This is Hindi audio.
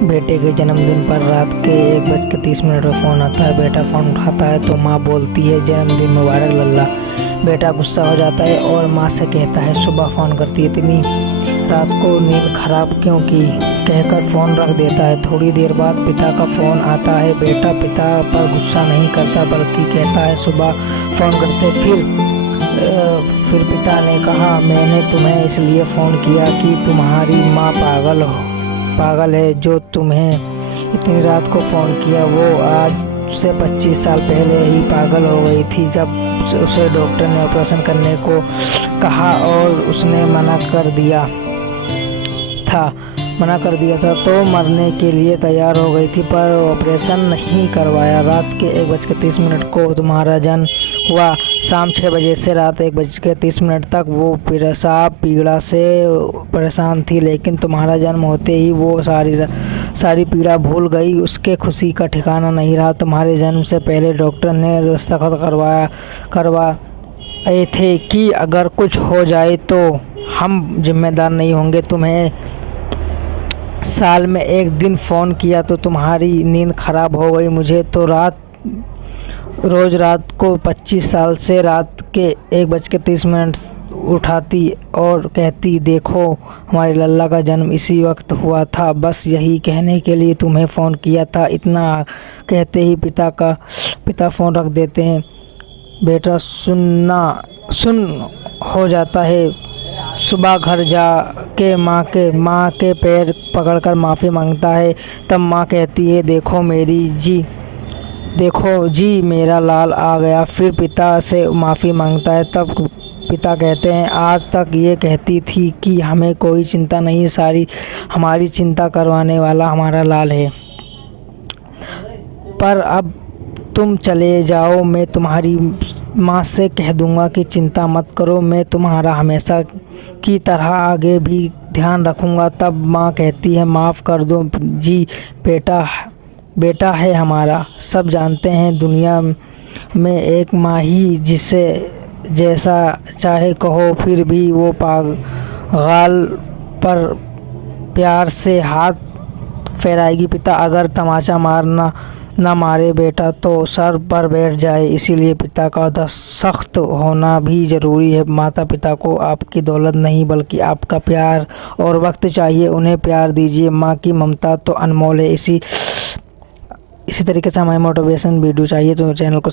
बेटे के जन्मदिन पर रात के 1:30 पर फ़ोन आता है। बेटा फ़ोन उठाता है तो माँ बोलती है, जन्मदिन मुबारक लल्ला। बेटा गुस्सा हो जाता है और माँ से कहता है, सुबह फ़ोन करती है, इतनी रात को नींद खराब क्यों की, कहकर फ़ोन रख देता है। थोड़ी देर बाद पिता का फ़ोन आता है। बेटा पिता पर गुस्सा नहीं करता बल्कि कहता है, सुबह फ़ोन करते। फिर पिता ने कहा, मैंने तुम्हें इसलिए फ़ोन किया कि तुम्हारी माँ पागल है जो तुम्हें इतनी रात को फ़ोन किया। वो आज से 25 साल पहले ही पागल हो गई थी, जब उसे डॉक्टर ने ऑपरेशन करने को कहा और उसने मना कर दिया था तो मरने के लिए तैयार हो गई थी, पर ऑपरेशन नहीं करवाया। रात के 1:30 को तुम्हारा जन्म हुआ। शाम 6 बजे से रात 1:30 तक वो पेशाब पीड़ा से परेशान थी, लेकिन तुम्हारा जन्म होते ही वो सारी पीड़ा भूल गई। उसके खुशी का ठिकाना नहीं रहा। तुम्हारे जन्म से पहले डॉक्टर ने दस्तखत करवाए थे कि अगर कुछ हो जाए तो हम जिम्मेदार नहीं होंगे। तुम्हें साल में एक दिन फ़ोन किया तो तुम्हारी नींद खराब हो गई। मुझे तो रोज़ रात को 25 साल से रात के 1:30 उठाती और कहती, देखो हमारी लल्ला का जन्म इसी वक्त हुआ था। बस यही कहने के लिए तुम्हें फ़ोन किया था। इतना कहते ही पिता फ़ोन रख देते हैं। बेटा सुन हो जाता है। सुबह घर जा के माँ के पैर पकड़कर माफ़ी मांगता है। तब माँ कहती है, देखो जी मेरा लाल आ गया। फिर पिता से माफ़ी मांगता है। तब पिता कहते हैं, आज तक ये कहती थी कि हमें कोई चिंता नहीं, सारी हमारी चिंता करवाने वाला हमारा लाल है। पर अब तुम चले जाओ, मैं तुम्हारी माँ से कह दूंगा कि चिंता मत करो, मैं तुम्हारा हमेशा की तरह आगे भी ध्यान रखूंगा। तब माँ कहती है, माफ़ कर दो जी, बेटा है हमारा। सब जानते हैं दुनिया में एक माँ ही जिसे जैसा चाहे कहो, फिर भी वो गाल पर प्यार से हाथ फहराएगी। पिता अगर तमाचा मारना न मारे बेटा तो सर पर बैठ जाए, इसीलिए पिता का सख्त होना भी ज़रूरी है। माता पिता को आपकी दौलत नहीं बल्कि आपका प्यार और वक्त चाहिए, उन्हें प्यार दीजिए। माँ की ममता तो अनमोल है। इसी तरीके से हमारी मोटिवेशन वीडियो चाहिए तो चैनल को